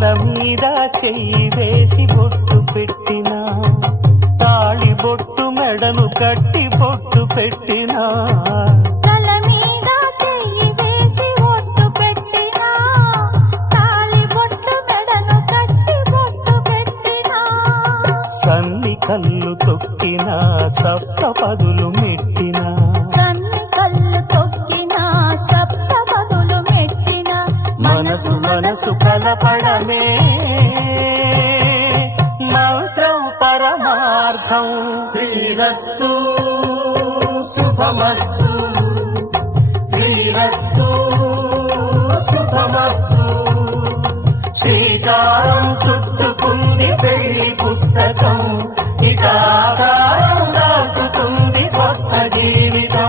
మీద చెయ్యి వేసి బొట్టు పెట్టినా, తాళి బొట్టు మెడను కట్టి బొట్టు పెట్టినా, తల మీద చెయ్యి వేసి బొట్టు పెట్టినా, తాళి బొట్టు మెడను కట్టి బొట్టు పెట్టినా, సన్ని కళ్ళు తొక్కినా సప్త పదులు మెట్టినా, సన్ని కళ్ళు తొక్కినా సప్త పదులు మెట్టినా, మనసు మనసు కలపడమే మంత్రం పరమార్థం. శ్రీరస్తు శుభమస్తు, శ్రీరస్తు శుభమస్తు. శ్రీకారం చుట్టుకుంది పెళ్లి పుస్తకం, ఇక ఆకారం దాచుతుంది కొత్త జీవితం.